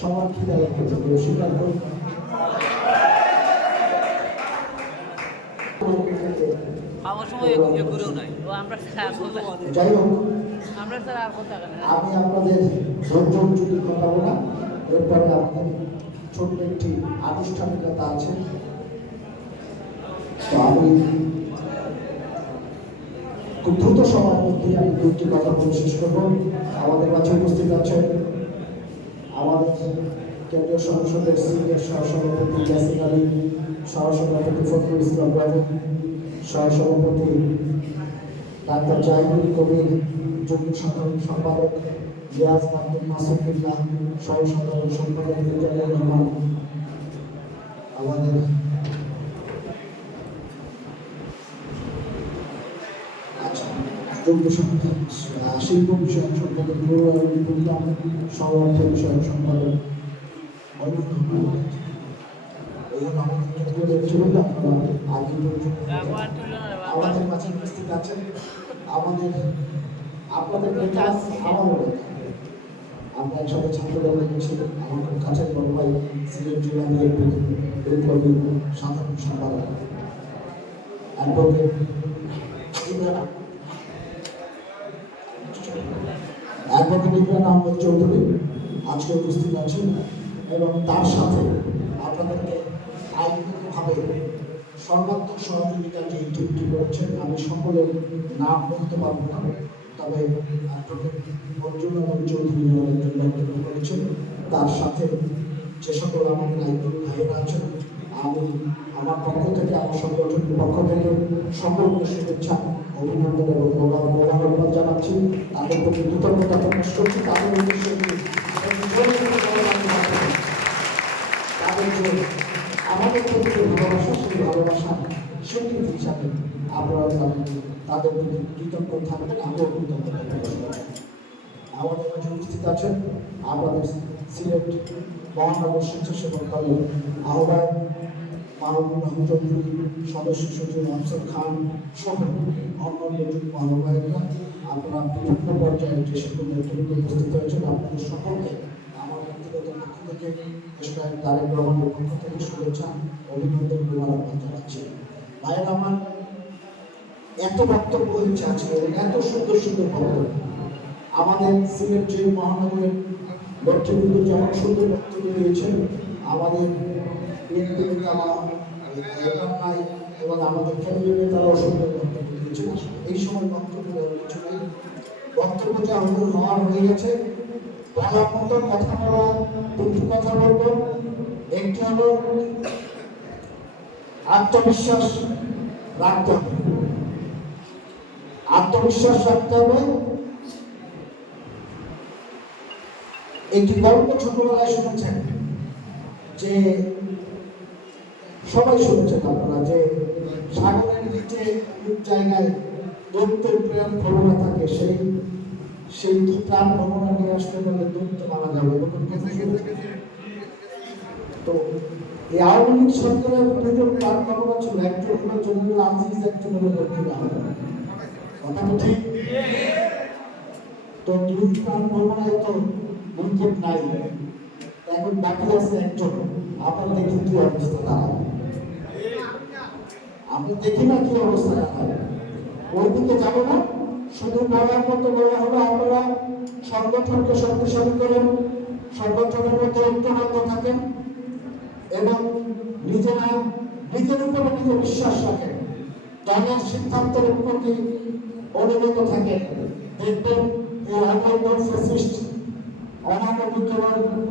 সবার খিদা লাগতেছে, স্বীকার করুন। যাই হোক, আমি আপনাদের ধৈর্য যদি ঘটাবো না। এরপরে আমাদের ছোট্ট একটি আনুষ্ঠানিকতা আছে। তো আমি খুব দ্রুত সময়ের মধ্যে আমি দুটি কথা বলে শেষ করবো। আমাদের কাছে উপস্থিত আছেন আমাদের কেন্দ্রীয় সংসদের সিনিয়র সহসভাপতি ইয়াসিন আলী, সহসভাপতি ফখরুল ইসলাম বাবু, সহসভাপতি ডাক্তার জাহিদুল কবির, যুগ্ম সাধারণ সম্পাদক রিয়াজ আব্দুল মাসুদুল্লাহ, সহসাধারণ সম্পাদক মিজানুর রহমান, আমাদের যুগ্ম শিল্প বিষয়ক সম্পাদক নুরুল্লাহ, সংরক্ষণ বিষয়ক সম্পাদক আমাদের কাছে উপস্থিত আছেন। আমাদের আপনাদের কাজ আমারও আমরা একসাথে ছাত্রদল দেখেছি। আমার খুব কাছের বড় ভাই সিলেট জেলা বিএনপির বিপ্লবী সাধারণ সম্পাদক অ্যাডভোকেট ইমরান আহমদ চৌধুরী আজকে উপস্থিত আছেন এবং তার সাথে আপনাদেরকে আইনগতভাবে সর্বাত্মক সহযোগিতা যে টিমটি করেছেন, আমি সকলের নাম বলতে পারবো না, তবে অ্যাডভোকেট মঞ্জুর আলম চৌধুরী বক্তব্য করেছেন। তার সাথে যে সকল আমাদের আইনজীবী ভাইয়েরা আছেন, আমি আমার পক্ষ থেকে, আমার সংগঠনের পক্ষ থেকে সকলকে শুভেচ্ছা, অভিনন্দন এবং মোবারকবাদ জানাচ্ছি। তাদের প্রতি কৃতজ্ঞতা প্রকাশ করছি। তাদের উদ্দেশ্যে তাদের যে আমাদের প্রতি যে ভালোবাসা, সেই ভালোবাসা স্বীকৃতি হিসাবে আপনারা তাদের প্রতি কৃতজ্ঞ থাকবেন। আমিও কৃতজ্ঞতা প্রকাশ করব। আমাদের মাঝে উপস্থিত আছেন আমাদের সিলেট মহানগর স্বেচ্ছাসেবক দলের আহ্বায়ক মাহবুব আহমদ চৌধুরী, সদস্য সচিব আফসার খান সহ অন্যান্য যুগ্ম আহ্বায়করা, আপনারা বিভিন্ন পর্যায়ে যে সকল নেতৃত্বে উপস্থিত হয়েছেন, আপনাদের সকলকে আমার ব্যক্তিগত পক্ষ থেকে দেশনায়ক তারেক রহমানের পক্ষ থেকে শুভেচ্ছা, অভিনন্দন, মোবারকবাদ জানাচ্ছি। ভাইয়ের আমার এত বক্তব্য হয়েছে আজকে, এত সুন্দর সুন্দর বক্তব্য। আমাদের সিলেট যে মহানগরের নেতৃবৃন্দ যেমন সুন্দর বক্তব্য দিয়েছেন, আমাদের বিএনপি নেতারা এবং আমাদের কেন্দ্রীয় নেতারাও সুন্দর বক্তব্য দিয়েছেন। এই সময় বক্তব্য দেওয়ার কিছু নেই, বক্তব্য যা হওয়ার হয়ে গেছে। বলার মতো কথা বলা, দুটি কথা বলবো। একটি হলো আত্মবিশ্বাস রাখতে হবে, আত্মবিশ্বাস রাখতে হবে। একটি গল্প ছোটবেলায় শুনেছেন, যে সবাই শুনেছেন আপনারা, যে সাগরের নিচে এক জায়গায় দৈত্যের প্রেম ভ্রমণা থাকে, সেই প্রাণ ভ্রমণা নিয়ে আসতে গেলে দৈত্য মারা যাবে, এরকম কথা শুনেছেন। তো এই আওয়ামী লীগ সরকারের দুজন প্রাণ ভ্রমণা ছিল, একজন হলো জমিরুল আজিজ, একজন হলো লক্ষ্মী আহমেদ। কথা তো ঠিক। তো দুই প্রাণ ভ্রমণায় তো মূলক্ষেপ নাই, এখন বাকি আছে একজন। আপনার দেখি কি অবস্থা দাঁড়ায়, আমরা দেখি না কি অবস্থা দাঁড়ায়। ওই দিকে যাবো না, শুধু বলার মতো বলা হলো আপনারা সংগঠনকে শক্তিশালী করেন, সংগঠনের মধ্যে ঐক্যবদ্ধ থাকেন এবং নিজেরা নিজের উপরে নিজে বিশ্বাস রাখেন, দলের সিদ্ধান্তের প্রতি অনুগত থাকেন। দেখবেন এই অনৈতিক ফ্যাসিস্ট,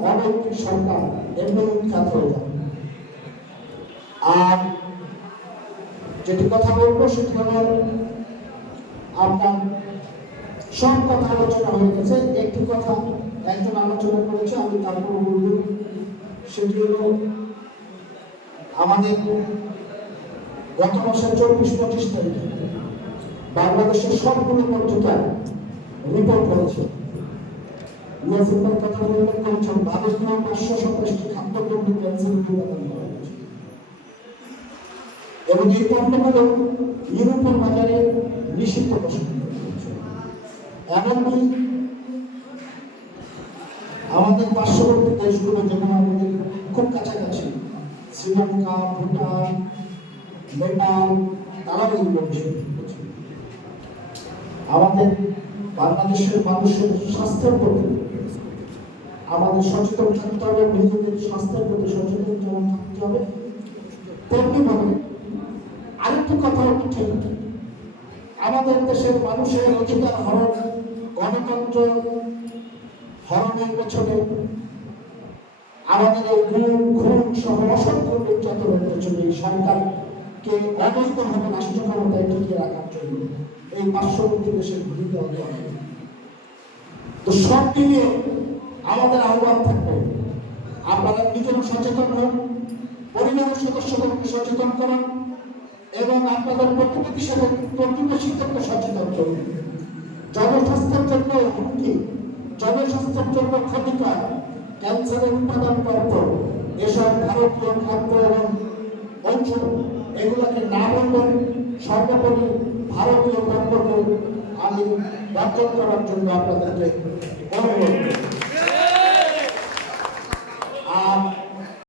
অনৈতিক সরকার এমনি উৎখাত হয়ে যাবে। আর যেটি কথা বলবো সেটি হলো, আপনার সব কথা আলোচনা হয়ে গেছে, একটি কথা একজন আলোচনা করেছে, আমি তারপর বলব। সেটি হলো আমাদের গত মাসের 24-25 তারিখে বাংলাদেশের সবগুলো পত্রিকায় রিপোর্ট করেছে। ইয়াসিন ভাই কথা উল্লেখ করেছেন, ভারতীয় 527টি খাদ্যদ্রব্য ক্যান্সার উৎপাদন করা হয়েছে এবং এই পণ্যগুলো ইউরোপের বাজারে নিষিদ্ধ ঘোষণা করা হয়েছে। এমনকি আমাদের পার্শ্ববর্তী দেশগুলো যেমন আমাদের খুব কাছাকাছি শ্রীলঙ্কা, ভুটান, নেপাল, তারাও এগুলো বিষয় করছে। আমাদের বাংলাদেশের মানুষের স্বাস্থ্যের প্রতি আমাদের সচেতন থাকতে হবে, নিজেদের স্বাস্থ্যের প্রতি সচেতন যেমন থাকতে হবে, তেমনিভাবে আরেকটি কথা হচ্ছে ঠিক, আমাদের দেশের মানুষের অধিকার হরণ, গণতন্ত্র হরণের পেছনে, আমাদের এই খুন সহ অসংখ্য নির্যাতনের পেছনে সরকারকে অবৈধভাবে রাষ্ট্র ক্ষমতায় টিকিয়ে রাখার জন্য এই পার্শ্ববর্তী দেশের ভূমিকা অনেক। তো সব মিলিয়ে আমাদের আহ্বান থাকবে, আপনারা নিজেরা সচেতন হন, পরিবারের সদস্যদেরকে সচেতন করুন এবং আপনাদের প্রতিবেশীদেরকে সচেতন করুন। জনস্বাস্থ্যের জন্য হুমকি, জনস্বাস্থ্যের জন্য ক্ষতিকর, ক্যান্সারের উৎপাদনপ্রাপ্ত এসব ভারতীয় খাদ্য এবং ঔষধ এগুলোকে না বলবেন, সর্বোপরি ভারতীয় দ্রব্যকে আমি বর্জন করার জন্য আপনাদেরকে অনুরোধ